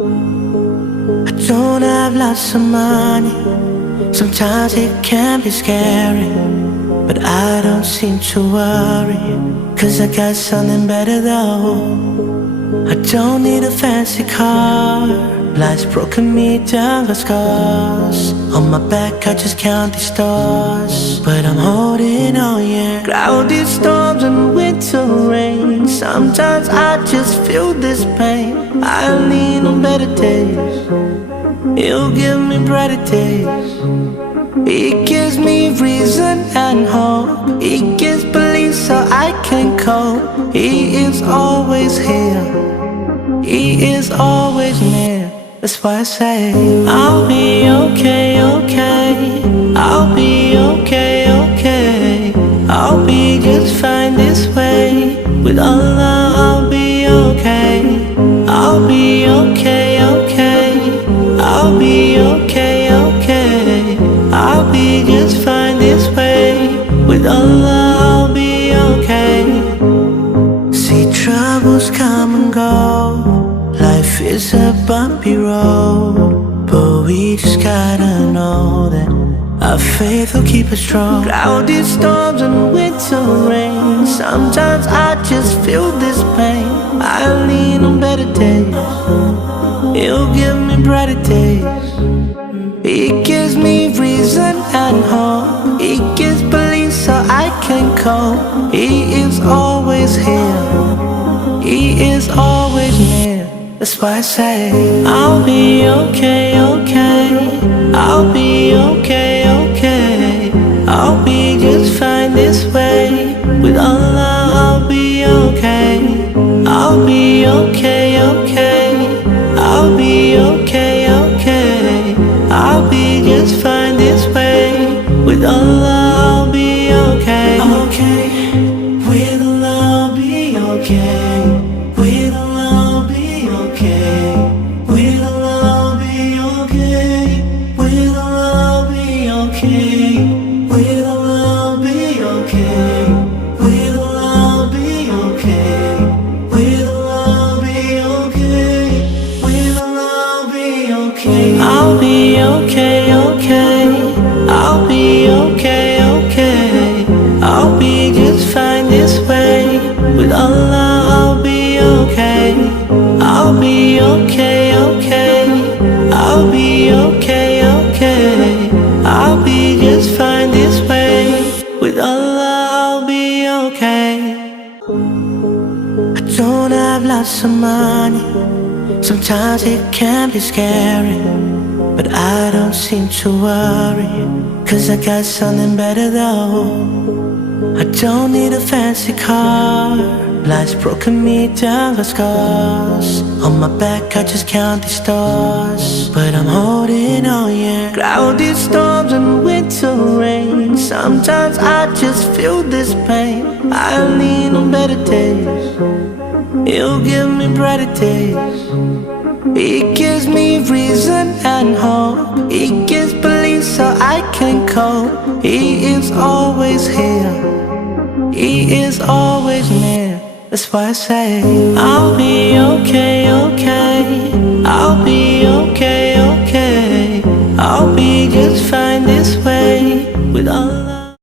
I don't have lots of money. Sometimes it can be scary, but I don't seem to worry, 'cause I got something better though. I don't need a fancy car. Life's broken me down, got scars. On my back I just count these stars, but I'm holding on, yeah. Cloudy storms and winter rain, sometimes I just feel this pain. I lean on better days, it'll give me brighter days. It gives me reason and hope. It gives belief so I can cope. He is always here, he is always near. That's why I say I'll be okay, okay. I'll be okay, okay. I'll be just fine this way. With Allah I'll be okay. I'll be okay, okay. I'll be okay, okay. I'll be just fine this way. With Allah I'll be okay. See, troubles come and go. Life is a bumpy road, but we just gotta know that our faith will keep us strong. Cloudy storms and winter rain, sometimes I just feel this pain. I lean on better days, it'll give me brighter days. It gives me reason and hope. It gives belief so I can cope. He is always here, he is always near. That's why I say I'll be okay, okay. I'll be okay, okay. I'll be just fine this way. With Allah I'll be okay. I'll be okay, okay. I'll be okay, okay. I'll be just fine this way. With Allah I'll be okay. Okay. With Allah I'll be okay. With Allah I'll be okay. With Allah I'll be okay. With Allah I'll be okay. With Allah I'll be okay. With Allah I'll be okay. With Allah I'll be okay. With Allah I'll be okay. I'll be okay, okay. I'll be okay, okay. I'll be just fine this way. With Allah I'll be okay. I'll be okay, okay. I'll be okay, okay. I'll be just fine this way. With Allah I'll be okay. I don't have lots of money. Sometimes it can be scary, but I don't seem to worry, 'cause I got something better though. I don't need a fancy car. Life's broken me down, got scars. On my back I just count these stars, but I'm holding on, yeah. Cloudy storms and winter rain, sometimes I just feel this pain. I lean on better days, it'll give me brighter days. It gives me reason and hope. It gives belief so I can cope. He is always here, he is always near. That's why I say I'll be okay, okay. I'll be okay, okay. I'll be just fine this way. With Allah